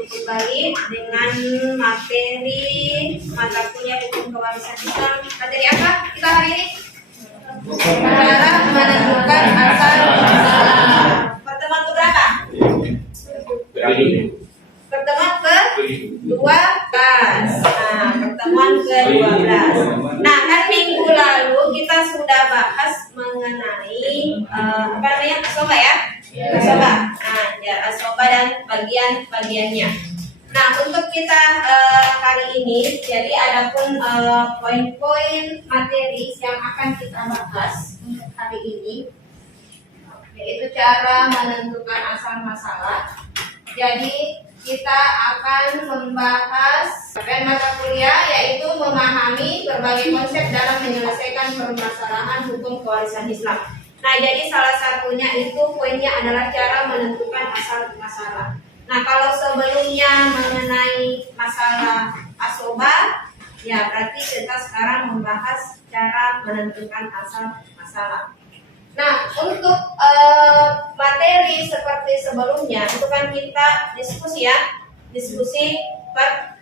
berjumpa kembali dengan materi mata kuliah hukum kewarisan Islam. Materi apa kita hari ini? Cara menentukan asal masalah. Pertemuan keberapa? Pertemuan ke-12. Nah, pertemuan ke-12. Nah, kan minggu lalu kita sudah bahas mengenai apa namanya? Asoba ya? Asoba. Nah, ya asoba dan bagian-bagiannya. Nah, untuk kita hari ini, jadi adapun poin-poin materi yang akan kita bahas untuk hari ini, yaitu cara menentukan asal masalah. Jadi kita akan membahas mata kuliah yaitu memahami berbagai konsep dalam menyelesaikan permasalahan hukum kewarisan Islam. Nah, jadi salah satunya itu poinnya adalah cara menentukan asal masalah. Nah, kalau sebelumnya mengenai masalah asoba, ya berarti kita sekarang membahas cara menentukan asal masalah. Nah, untuk materi seperti sebelumnya itu kan kita diskusi ya, diskusi per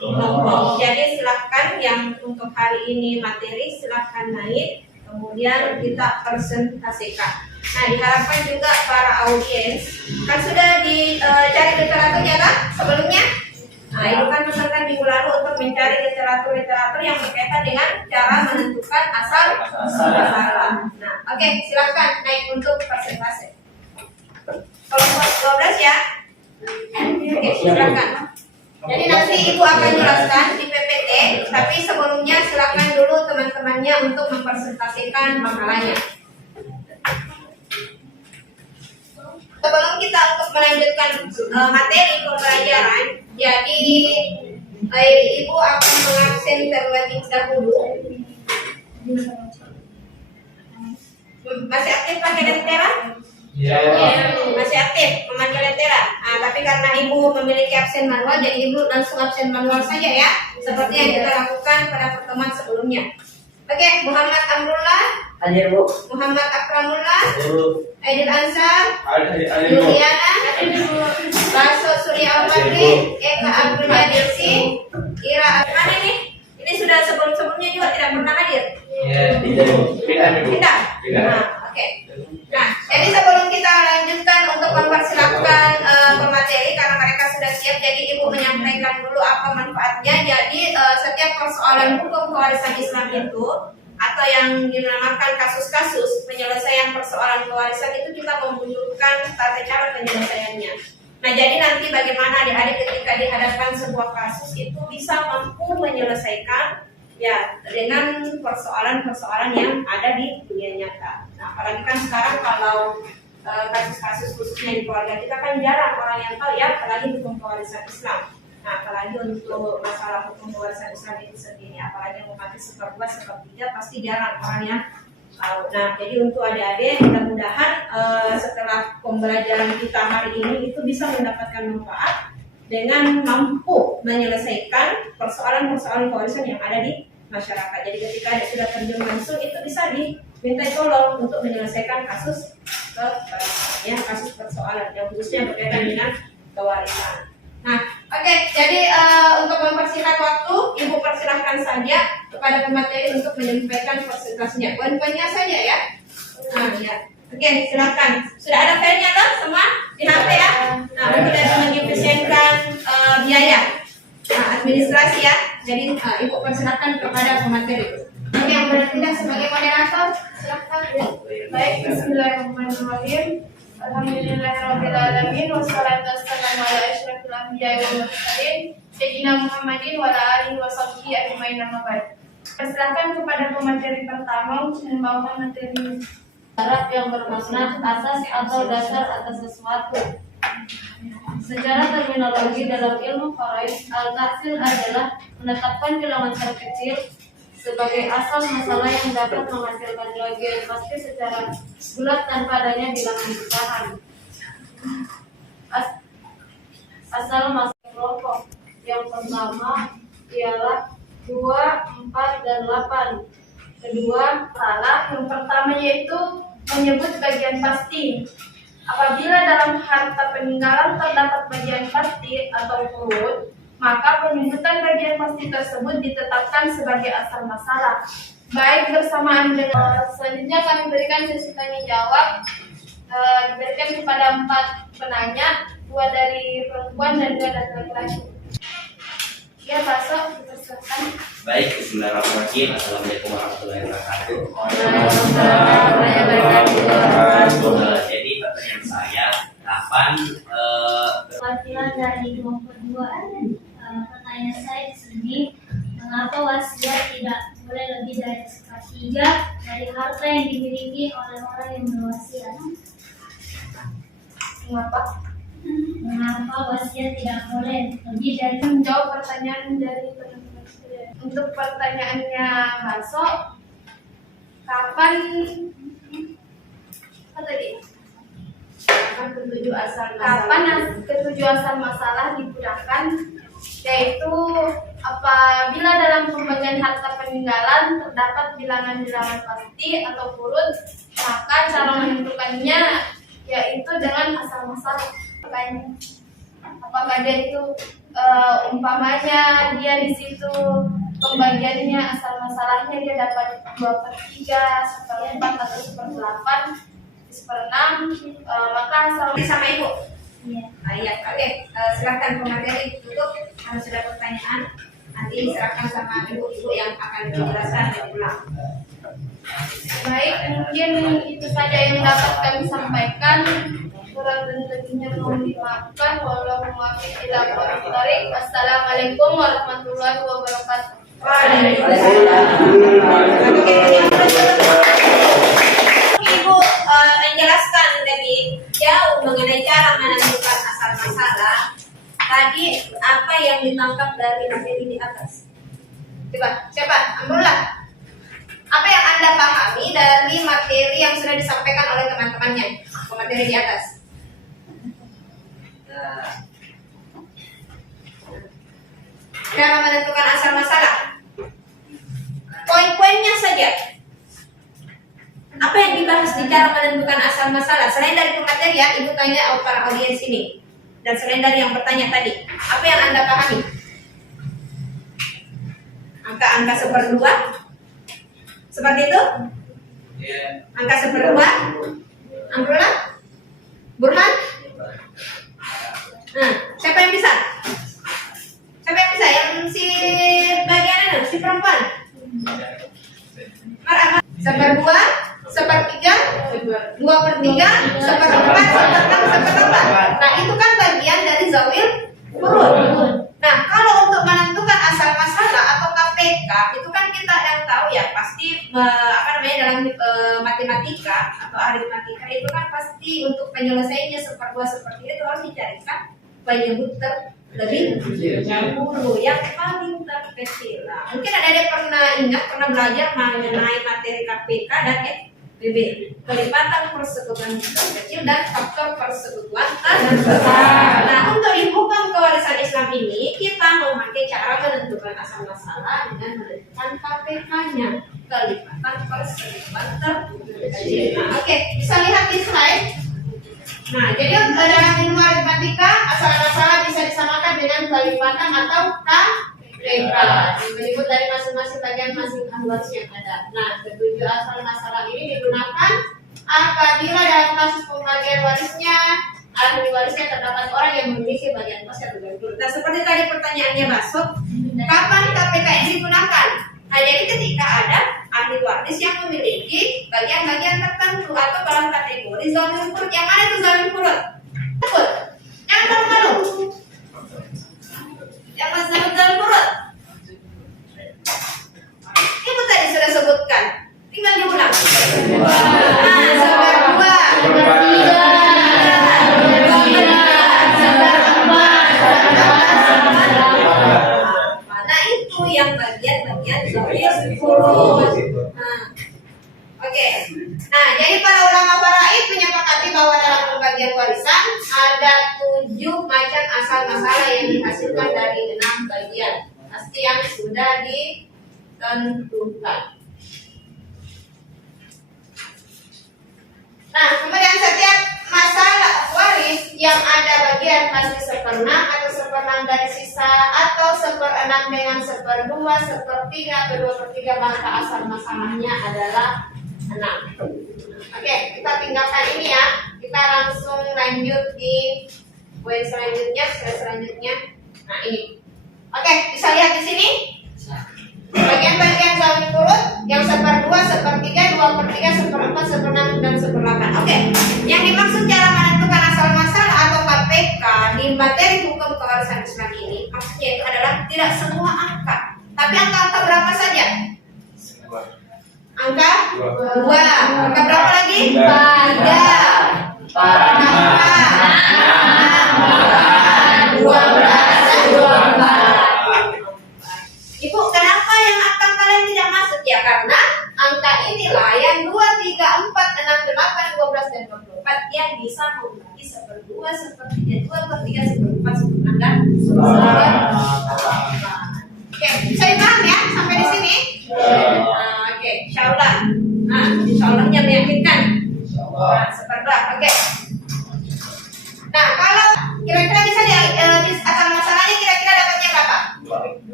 kelompok. Jadi silahkan yang untuk hari ini materi silahkan naik, kemudian kita presentasikan. Nah, diharapkan juga para audiens kan sudah dicari literaturnya kan sebelumnya. Nah, itu kan misalkan minggu lalu untuk mencari literatur yang berkaitan dengan cara menentukan asal masalah. Nah, oke, silakan naik untuk presentasi. Kelompok 12 ya. Oke, silakan. Jadi nanti Ibu akan jelaskan di PPT, tapi sebelumnya silakan dulu teman-temannya untuk mempresentasikan makalahnya. Sebelum kita untuk melanjutkan materi pembelajaran, jadi Ibu akan mengabsen terlebih dahulu. Masih aktif pakai lentera? Ya. Masih aktif memakai lentera. Nah, tapi karena Ibu memiliki absen manual, jadi Ibu langsung absen manual saja ya, seperti yang kita lakukan pada pertemuan sebelumnya. Oke, Muhammad Amrullah. Hadir, Bu. Muhammad Akramullah. Bu. Aidil Ansar. Hadir, Juliana. Baso Surya Al-Fatri. Eka Abdul Hadirsi. Ira mana nih? Ini sudah sebelum-sebelumnya juga tidak pernah hadir. Ya, tidak. Nah, oke. Nah, jadi sebelum kita lanjutkan untuk mempersilahkan pemateri karena mereka sudah siap, jadi Ibu menyampaikan dulu apa manfaatnya. Jadi setiap persoalan hukum kewarisan Islam itu atau yang dinamakan kasus-kasus penyelesaian persoalan kewarisan itu kita membutuhkan tata cara penyelesaiannya. Nah, jadi nanti bagaimana adik-adik ketika dihadapkan sebuah kasus itu bisa mampu menyelesaikan ya dengan persoalan-persoalan yang ada di dunia nyata. Nah, apalagi kan sekarang kalau kasus-kasus khususnya di keluarga kita kan jarang orang yang tahu ya, apalagi hukum kewarisan Islam. Nah, apalagi untuk masalah hukum kewarisan Islam itu sendiri, apalagi yang memakai seperempat, sepertiga, pasti jarang orang yang tahu. Nah, jadi untuk adik-adik, mudah-mudahan setelah pembelajaran kita hari ini itu bisa mendapatkan manfaat dengan mampu menyelesaikan persoalan-persoalan kewarisan yang ada di masyarakat. Jadi ketika adik sudah terjun langsung, itu bisa diminta tolong untuk menyelesaikan kasus ya, kasus persoalan yang khususnya berkaitan dengan kewarisan. Nah, oke, jadi untuk mempersingkat waktu, Ibu persilahkan saja kepada pemateri untuk menyampaikan presentasinya. Poin-poinnya saja ya. Nah, ya. Oke, silakan. Sudah ada filenya kan semua di HP ya? Nah, untuk dari menyelesaikan biaya. Nah, administrasi ya. Jadi Ibu persilahkan kepada pemateri. Oke, yang bertindak sebagai moderator, silakan. Baik, bismillahirrahmanirrahim. Alhamdulillahirabbil alamin wassalatu wassalamu ala asyrofil anbiya'i wal mursalin sayyidina Muhammadin wa ala alihi washabbihi ajmain amma ba'd. Persilakan kepada pemateri pertama untuk membawakan materi syarat yang bermakna asas atau dasar atas sesuatu. Secara terminologi dalam ilmu faraid, al-tahsil adalah menetapkan bilangan terkecil sebagai asal masalah yang dapat menghasilkan bagian pasti secara bulat tanpa adanya bilangan pecahan. Asal masalah kelompok yang pertama ialah 2, 4, dan 8. Kedua, salah yang pertama yaitu menyebut bagian pasti. Apabila dalam harta peninggalan terdapat bagian pasti atau purut, maka penyebutan bagian pasti tersebut ditetapkan sebagai asal masalah. Baik, bersamaan dengan selanjutnya kami berikan sesi tanya jawab, diberikan kepada 4 penanya, 2 dari perempuan dan 2 dari laki-laki. Ya, Pasok, dipersilakan. Baik, bismillahirrahmanirrahim. Assalamualaikum warahmatullahi wabarakatuh. Jadi pertanyaan saya, kapan Perwakilan dari kelompok 2, pertanyaan saya di sini, mengapa wasiat tidak boleh lebih dari 1/3 dari harta yang dimiliki oleh orang yang berwasiat? Mengapa wasiat tidak boleh lebih dari? Menjawab pertanyaan dari teman-teman. Untuk pertanyaannya Baso, kapan apa tadi? Kapan ketujuh asal masalah digunakan, yaitu apabila dalam pembagian harta peninggalan terdapat bilangan-bilangan pasti atau purut, maka cara menentukannya yaitu dengan asal masalah. Apakah dia itu umpamanya dia di situ pembagiannya asal masalahnya dia dapat 2/3, 1/4 atau 1/8, 1/6, maka asal Sama Ibu. Iya. Iya, oke. Silakan pemateri tutup. Kalau sudah pertanyaan, nanti silakan sama ibu-ibu yang akan dijelaskan dan ulang. baik, mungkin itu saja yang dapat kami sampaikan. Kurang dan lebihnya mohon dimaafkan. Wallahu muwaffiq ila aqwamit thoriq. Wassalamualaikum warahmatullahi wabarakatuh. Ibu menjelaskan lebih jauh mengenai cara menentukan asal masalah. Tadi apa yang ditangkap dari materi di atas? Coba, siapa? Amrullah. Apa yang Anda pahami dari materi yang sudah disampaikan oleh teman-temannya? Materi di atas. Cara menentukan asal masalah. Poin-poinnya saja. Apa yang dibahas di cara menentukan asal masalah? Selain dari pemateri ya, Ibu tanya para audiens ini. Dan selain dari yang bertanya tadi, apa yang Anda pahami? Angka-angka 1/2? Seperti itu? Angka 1/2? Amrullah? Burhan? Nah, siapa yang bisa? Siapa yang bisa? Yang si bagian itu, si perempuan? Marah. 1/2, 1/3, 2/3, 1/4, 1/6, 1/4. Nah, itu kan bagian dari zawil furud. Nah, kalau untuk menentukan asal masalah atau KPK, itu kan kita yang tahu ya, pasti dalam matematika atau aritmatika itu kan pasti untuk penyelesaiannya 1/2 seperti itu harus dicarikan penyebut terlebih dahulu yang paling terkecil. Nah, mungkin ada pernah belajar mengenai materi KPK dan SPB, kelipatan persekutuan terkecil dan faktor persekutuan terbesar. Nah, untuk di hukum kewarisan Islam ini kita memakai cara menentukan asal masalah dengan menentukan KPK-nya, kelipatan persekutuan terkecil. Nah, oke, bisa lihat di slide. Nah, jadi dalam ilmu aritmatika asal masalah bisa disamakan dengan kelipatan atau KPK. Menyebut dari masing-masing bagian masing-masing waris yang ada. Nah, ketujuh asal masalah ini digunakan apabila dalam kasus pembagian warisnya ahli warisnya terdapat orang yang memiliki bagian pas yang berbeda. Nah, seperti tadi pertanyaannya Baso, kapan KPK ini digunakan? Nah, jadi ketika ada ahli waris yang memiliki bagian-bagian tertentu atau dalam kategori zalim furud. Yang mana itu zalim furud? Betul. Yang malu. Yang zalim furud. Ibu tadi sudah sebutkan. Tinggal diulang. Nah, 1/2. Nah, itu yang bagian-bagian zalim furud. Oke. Nah, jadi para ulama faraid menyepakati bahwa dalam pembagian warisan ada 7 macam asal masalah yang dihasilkan dari 6 bagian. Pasti yang sudah ditentukan. Nah, kemudian setiap masalah waris yang ada bagian pasti 1/6 atau 1/6 dari sisa atau 1/6 dengan 1/2, 1/3 atau 2/3, maka asal masalahnya adalah 6. Oke, kita tinggalkan ini ya. Kita langsung lanjut di poin selanjutnya, selanjutnya. Nah, ini. Oke, bisa lihat di sini. Bagian-bagian zawil turut yang 1/2, 1/3, 2/3, 1/4, 1/6 dan 1/8. Oke. Yang dimaksud cara menentukan asal masalah atau KPK di materi hukum kewarisan Islam ini maksudnya itu adalah tidak semua angka, tapi angka-angka berapa saja? Angka 2. Angka berapa lagi? 3. 12. Ibu, kenapa yang angka kalian tidak masuk? Ya karena angka inilah yang 2, 3, 4, 6, 8, 12, dan 24 yang bisa membagi 1/2, 1/3, 2/3, 1/4, 1/6, dan 1/8. Oke, bisa dipaham ya sampai di sini? Oke, insyaallah. Nah, insyaalahnya meyakinkan. Nah, 1/4. Oke. Nah, kalau kira-kira bisa asal masalahnya kira-kira dapatnya berapa?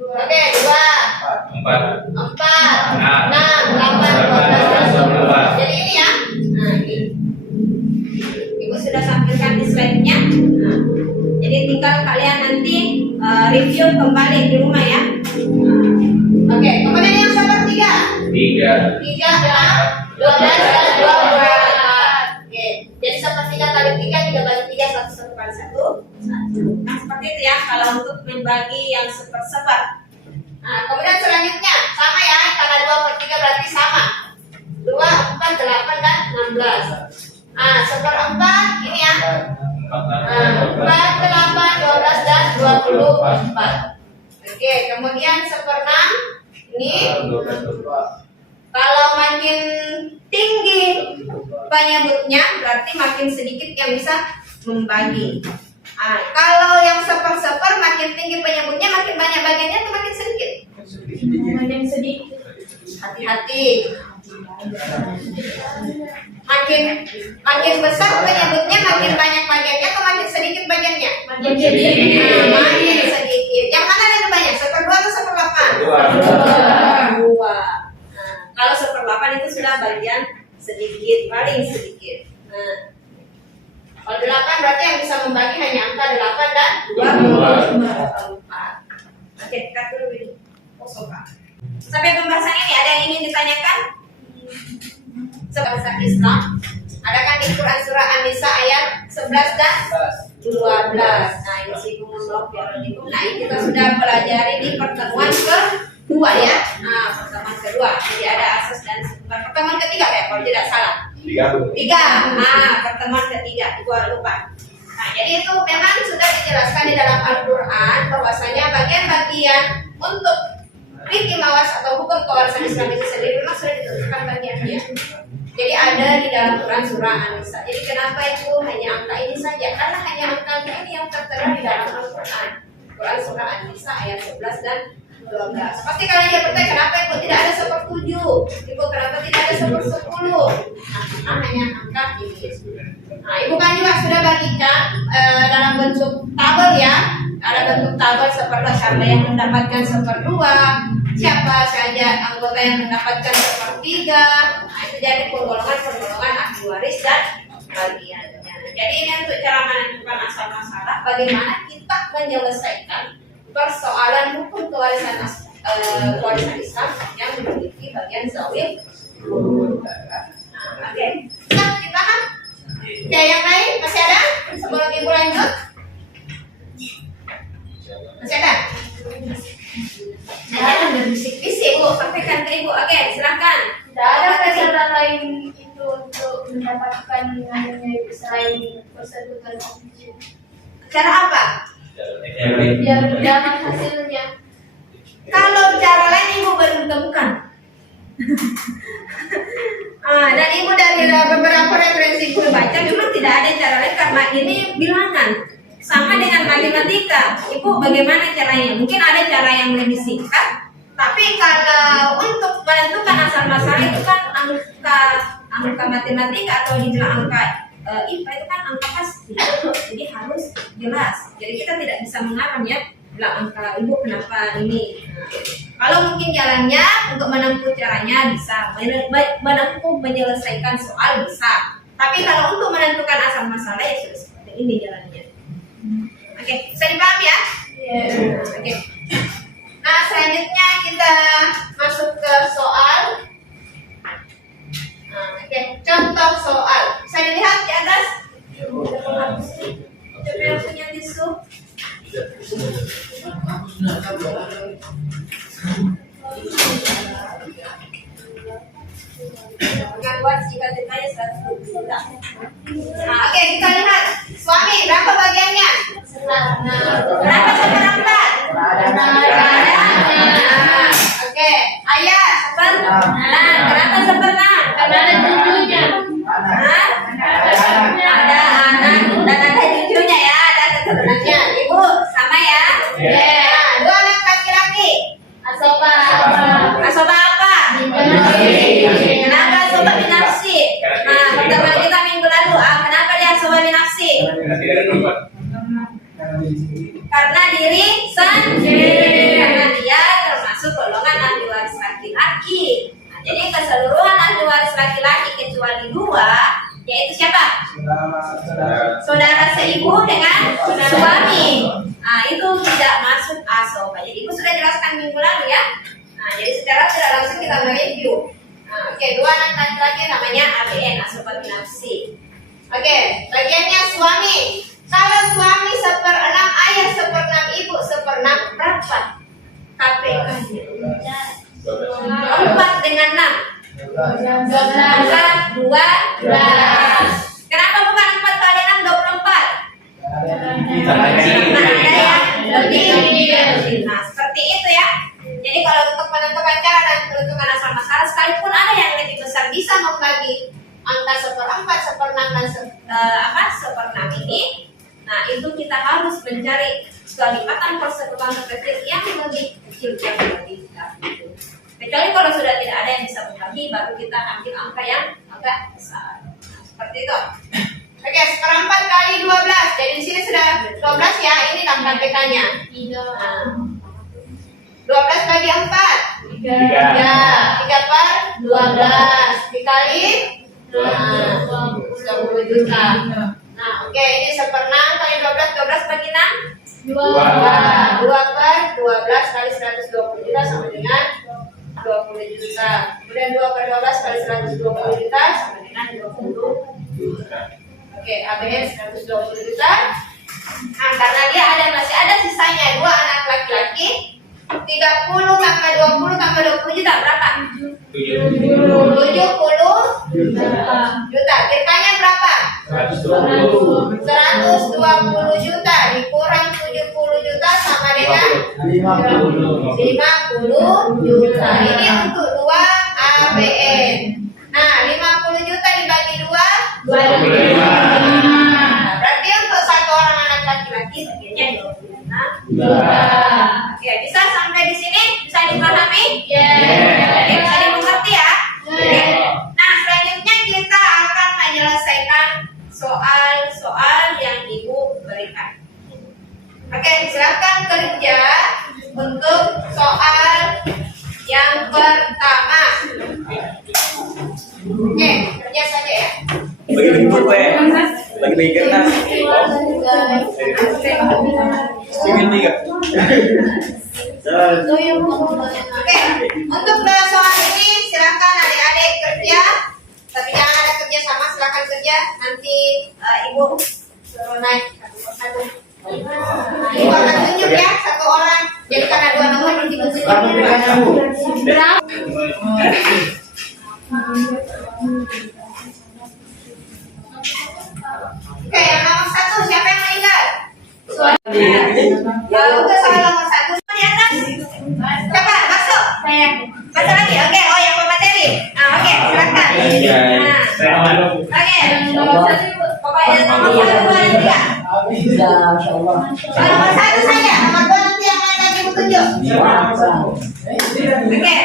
Oke, 2, 4, 6, 8, 12. Jadi ini ya. Nah, ini. Ibu sudah sampaikan di slide-nya. Nah, jadi tinggal kalian nanti review kembali di rumah ya. Oke, kemudian yang 1/3. 3 adalah 12 dan 24. Oke, jadi 1/3 kali 3 juga bagi 3, 1 kali 1. Nah, seperti itu ya kalau untuk membagi yang 1/4. Nah, kemudian selanjutnya sama ya, karena 2/3 berarti sama. 2, 4, 8, dan 16. Nah, 1/4 ini ya. 4, 8, 12, dan 24. Oke, kemudian 1/6 ini kalau makin tinggi penyebutnya berarti makin sedikit yang bisa membagi. Nah, kalau yang 1/4 makin tinggi penyebutnya makin banyak bagiannya atau makin sedikit? Makin sedikit. Hati-hati. Makin besar penyebutnya makin banyak bagiannya atau makin sedikit bagiannya? Makin sedikit. Makin sedikit. Yang mana lebih banyak? 1/2 atau 1/8? 2. Nah, kalau 1/8 itu sudah bagian sedikit, paling sedikit. Nah, kalau 8 berarti yang bisa membagi hanya angka 8 dan 24. Oke, kita dulu ini. Sampai pembahasan ini ada yang ingin ditanyakan? Sebahasa Islam. Adakah di Quran surah An-Nisa ayat 11 dan 12? Nah, ini Nah, ini kita sudah pelajari di pertemuan kedua ya. Nah, pertemuan kedua. Jadi ada asas dan pertemuan ketiga ya, kalau tidak salah. 3. Nah, pertemuan ketiga. Gua lupa. Nah, jadi itu memang sudah dijelaskan di dalam Al-Quran bahwasanya bagian-bagian untuk fikih mawas atau hukum kewarisan Islam itu sendiri memang sudah ditentukan bagiannya. Jadi ada di dalam Quran surah An-Nisa. Jadi kenapa itu hanya angka ini saja? Karena hanya angka ini yang tertera di dalam Al-Quran. Quran surah An-Nisa ayat 11 dan 12. Pasti kalian dia bertanya kenapa ibu tidak ada 1/7? Ibu kenapa tidak ada 1/10? Nah, hanya angka ini. Nah, ibu kan juga sudah bagikan dalam bentuk tabel ya. Ada bentuk tabel seperti siapa yang mendapatkan 1/2, siapa saja anggota yang mendapatkan 1/3. Nah, itu jadi penggolongan ahli waris dan bagiannya. Jadi ini untuk cara menentukan asal masalah, bagaimana kita menyelesaikan persoalan hukum kewarisan Islam yang memiliki bagian zawil. Nah, oke. Nah, kita kan? Oke, yang lain masih ada? Sebelum ibu lanjut? Masih ada? Jangan berbisik-bisik bu, sampaikan ke ibu. Oke, silakan. Tidak ada cara lain itu untuk mendapatkan namanya selain persekutuan ofisial. Cara apa? Biar dalam hasilnya. Kalau cara lain ibu belum temukan. Dan ibu dari beberapa referensi ibu baca memang tidak ada cara lain karena ini bilangan. Sama dengan matematika, ibu bagaimana caranya? Mungkin ada cara yang lebih singkat, tapi kalau untuk menentukan asal masalah itu kan angka angka matematika atau dibilang angka IPA itu kan angka pasti, jadi harus jelas. Jadi kita tidak bisa mengarang ya, bilang angka ibu kenapa ini. Kalau mungkin jalannya untuk menempuh caranya bisa, menempuh menyelesaikan soal bisa. Tapi kalau untuk menentukan asal masalah ya sudah seperti ini jalannya. Oke, bisa dipahami ya? Oke. Nah, selanjutnya kita masuk ke soal. Oke, contoh soal. Bisa dilihat di atas? Coba yang punya tisu. Dengan buat cita-citanya 120 juta. Nah, oke, kita lihat. Suami, berapa bagiannya? Berapa seperempat? Oke, ayah seperenam. Berapa seperenam? Ada tujuhnya. Ada anak dan ada cucunya ya, ada keturunannya. Ibu sama ya? Nah, 2 anak laki-laki. Asoba. Asoba apa? Kenapa asoba binafsi? Nah, pertemuan kita minggu lalu. Kenapa dia asoba binafsi? Karena diri sendiri. Karena dia termasuk golongan ahli waris laki-laki. Nah, jadi keseluruhan ahli waris laki-laki kecuali 2, yaitu siapa? Saudara seibu dengan suami. Nah, itu tidak masuk asoba. Jadi ibu sudah jelaskan minggu lalu ya. Nah, jadi secara tidak langsung kita mereview. Nah, oke, 2 anak laki-laki namanya ABN, asoba binafsi. Oke, bagiannya suami. Kalau suami 1/6, ayah 1/6, ibu 1/6, berapa KPK-nya? 4 dengan 6. 12. Kenapa bukan 4 kali 6, 24? Nah, seperti itu ya. Jadi kalau untuk menentukan cara dan menentukan asal masalah, sekalipun ada yang lebih besar bisa membagi angka 1/4, 1/6 dan 1/6 ini. Nah, itu kita harus mencari kelipatan persekutuan terkecil yang lebih kecil yang lebih besar. Kecuali kalau sudah tidak ada yang bisa membagi, baru kita ambil angka yang agak besar. Nah, seperti itu. Oke, 1/4 kali 12. Jadi di sini sudah 12 ya. Ini kan KPK-nya. 12 bagi 4. 3/12 dikali 20 juta. Nah, oke, ini 1/6 kali 12, 12 bagi 6? 2/12 kali 120 juta sama dengan 20 juta. Kemudian 2/12 kali 120 juta sama dengan 20 juta. Oke, ABN 120 juta. Nah, karena dia masih ada sisanya 2 anak laki-laki. 30 tambah 20 tambah 20 juta berapa? 70 juta. Tirkanya berapa? 120 juta dikurang 70 juta sama dengan 50 juta. Ini untuk 2 ABN. Nah, 50 juta dibagi 2 25. Berarti untuk 1 orang anak laki-laki bagiannya 26 juta. Oke, bisa sampai di sini? Bisa dipahami? Oke, bisa dimengerti ya? Nah, selanjutnya kita akan menyelesaikan soal-soal yang ibu berikan. Oke, silakan kerja untuk soal yang pertama. Oke, kerja saja ya. Bagi buku ya. Bagi kertas. Tinggal 3. Oke, untuk soal ini silakan adik-adik kerja, tapi jangan ada kerja sama, silakan kerja. Nanti ibu suruh naik satu. Ibu akan tunjuk ya 1 orang. Jadi karena 2 nomor nanti ibu tunjuk. Oke, yang nomor 1 siapa yang meninggal? Lalu ke soal nomor 1 di atas. Siapa? Masuk. Masuk lagi. Oke, oh yang pemateri. Nah, oke, silakan. Nah, oke. Pokoknya nomor 1, 2, dan 3. Nomor 1 saja. Nomor 2 nanti yang lain lagi tunjuk. Oke,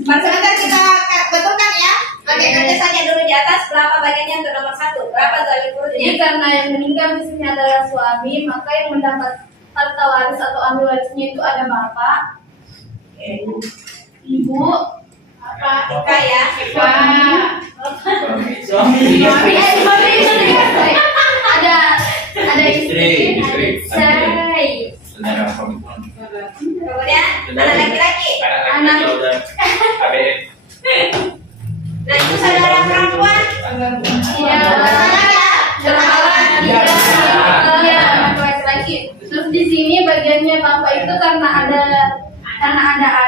sebentar kita betulkan ya. Oke, kerja saja dulu di atas berapa bagiannya untuk nomor 1? Berapa zawil furudnya? Jadi karena yang meninggal di sini adalah suami, maka yang mendapat harta waris atau ambil warisnya itu ada bapak, ibu, Ika ya. Ada istri, Saya. Saudara perempuan. Kemudian anak laki-laki. Anak ABM. Nah itu saudara perempuan. iya, iya, anak laki-laki. Terus di sini bagiannya bapak itu karena ada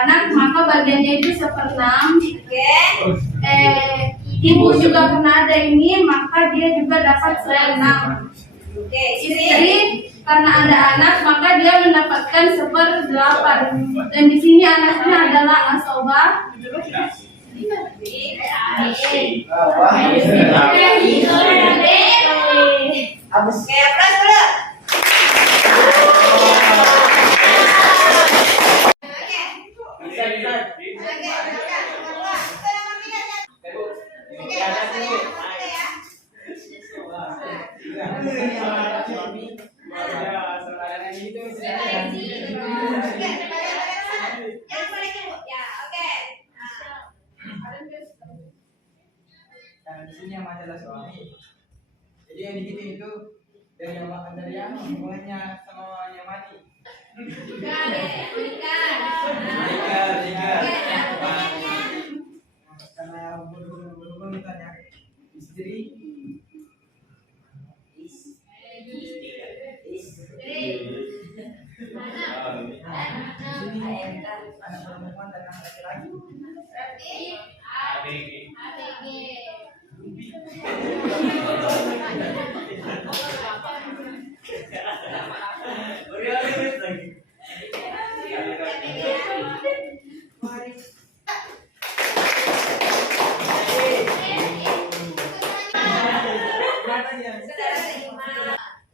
anak, maka bagiannya itu 1/6. Oke. Ibu juga karena ada ini, maka dia juga dapat 1/6. Oke. Istri karena ada anak, maka dia mendapatkan 1/8. Dan di sini anaknya adalah asobah. Oke, plus dulu. Di sini yang adalah suami. Jadi yang dihitung itu dari yang hubungannya sama yang mati. Karena berhubung ditanya istri. Anak perempuan dan anak laki-laki.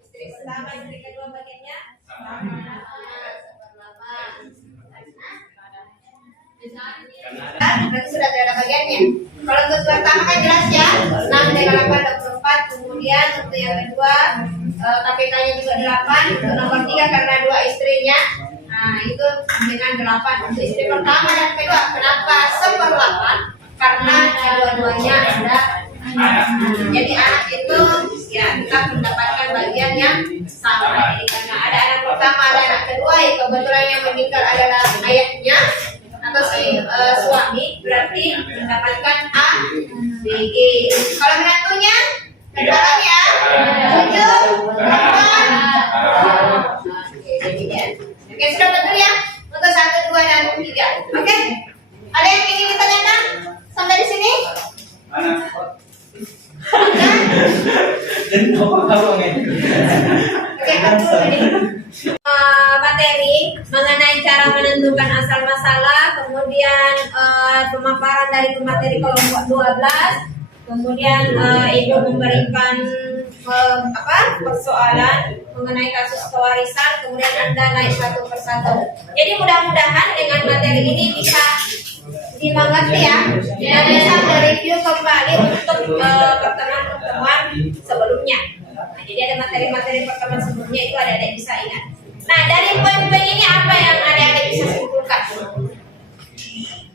Istri pertama, istri kedua bagiannya. Berarti sudah tidak ada bagiannya. Kalau untuk pertama kan jelas ya, 6 dengan 8 24. Kemudian untuk yang kedua KPK-nya juga 8. Untuk nomor 3 karena 2 istrinya, nah itu dengan 8. Untuk istri pertama dan kedua, kenapa 1/8? Karena kedua-duanya ada anak. Jadi anak itu ya kita mendapatkan bagian yang sama. Jadi karena ada anak pertama, ada anak kedua, ya kebetulan yang meninggal adalah ayahnya atau si suami, berarti mendapatkan A, B, G. Kalau menantunya, kedengaran ya? 7, 8. Oke, sudah betul ya? Untuk 1, 2, dan 3. Oke? Ada yang ingin ditanyakan sampai di sini? Oke, betul ini. Materi mengenai cara menentukan asal masalah, kemudian pemaparan dari materi kelompok 12, kemudian ibu memberikan persoalan mengenai kasus kewarisan, kemudian Anda naik satu persatu. Jadi mudah-mudahan dengan materi ini bisa dimengerti ya, dan bisa mereview kembali untuk pertemuan-pertemuan sebelumnya. Nah, jadi ada materi-materi pertemuan sebelumnya itu adik-adik bisa ingat. Nah, dari poin-poin ini apa yang adik-adik bisa simpulkan?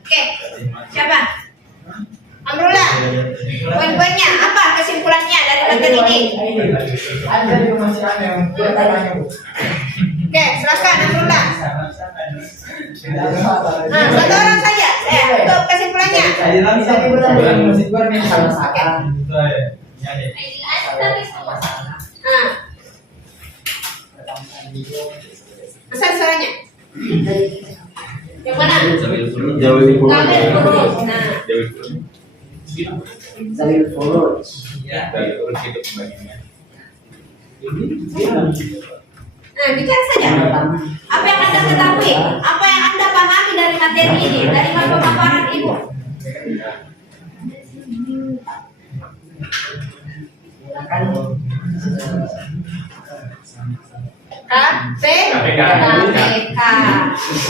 Oke, siapa? Amrullah. Poin-poinnya apa kesimpulannya dari materi ini? Ada juga masih ada yang bertanya, Bu. Oke, silakan Amrullah. Nah, satu orang saja. Untuk kesimpulannya. Bisa diulang musik luar nih salah satu. Nah, asal suaranya. Yang mana? Jauh di pulau. Nah, Sambil follow. Ya, dari urut hidup bagiannya. nah, bicara saja. Apa yang Anda ketahui? Apa yang Anda pahami dari materi ini? Dari pemaparan Ibu? KPK.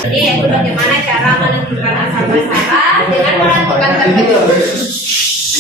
Jadi itu bagaimana cara menentukan asal masalah dengan menentukan tertentu.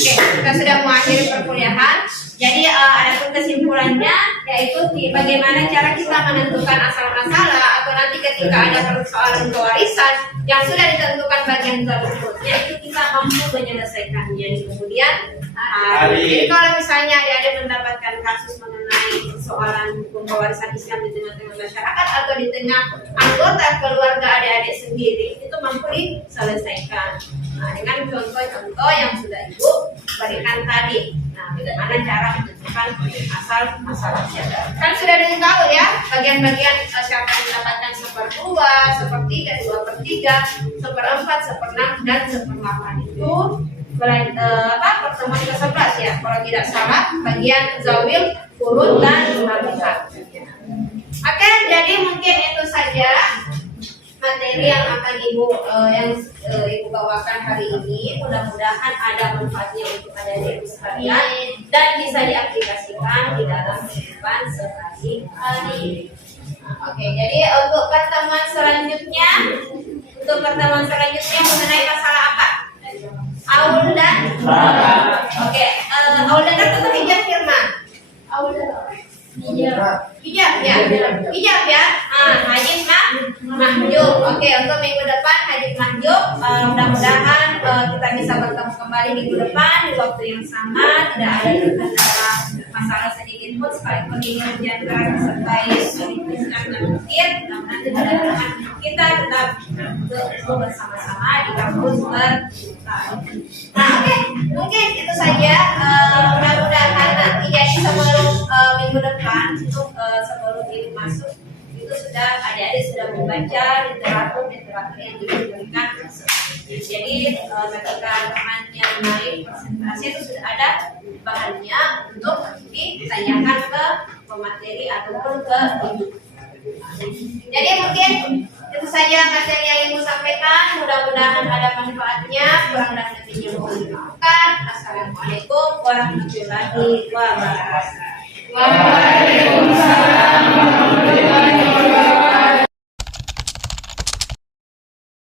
Oke. kita sudah mengakhiri perkuliahan. Jadi ada kesimpulannya, yaitu bagaimana cara kita menentukan asal masalah atau nanti ketika ada persoalan kewarisan yang sudah ditentukan bagian berikutnya itu kita mampu menyelesaikannya di kemudian hari. Jadi kalau misalnya ada mendapatkan kasus mengenai persoalan hukum pewarisan Islam di tengah-tengah masyarakat atau di tengah anggota keluarga adik-adik sendiri, itu mampu diselesaikan. Nah, dengan contoh-contoh yang sudah Ibu berikan tadi. Nah, bagaimana cara menentukan asal masalahnya? Kan sudah tahu ya, bagian-bagian siapa yang mendapatkan 1/2, 1/3, 2/3, 1/4, 1/6, dan 1/8 itu pertemuan ke-11 ya, kalau tidak salah, bagian zawil, urut, dan mabihat. Oke, jadi mungkin itu saja materi yang akan Ibu bawakan hari ini. Mudah-mudahan ada manfaatnya untuk adik-adik sekalian dan bisa diaplikasikan di dalam kehidupan sehari-hari. Oke, jadi untuk pertemuan selanjutnya mengenai masalah apa? Aul dan oke, Aul dan tetap hijab firman. Aul dan hijab ya. Hadis mahjub. Oke, untuk minggu depan hadis mahjub. Mudah-mudahan kita bisa bertemu kembali minggu depan di waktu yang sama, tidak ada kendala masalah sedikit pun, sekalipun ini hujan deras disertai sedikit dan petir. Mudah-mudahan kita tetap bersama-sama di kampus oke, mungkin itu saja. Mudah-mudahan nanti jadi sebelum minggu depan itu sebelum Ibu masuk itu sudah adik-adik sudah membaca literatur yang diberikan. Jadi ketika teman yang naik presentasi itu sudah ada bahannya untuk ditanyakan ke pemateri ataupun ke Ibu. Jadi mungkin itu saja materi yang Ibu sampaikan. Mudah-mudahan ada manfaatnya. Kurang dan lebihnya mohon dimaafkan. Assalamualaikum warahmatullahi wabarakatuh. Waalaikumsalam.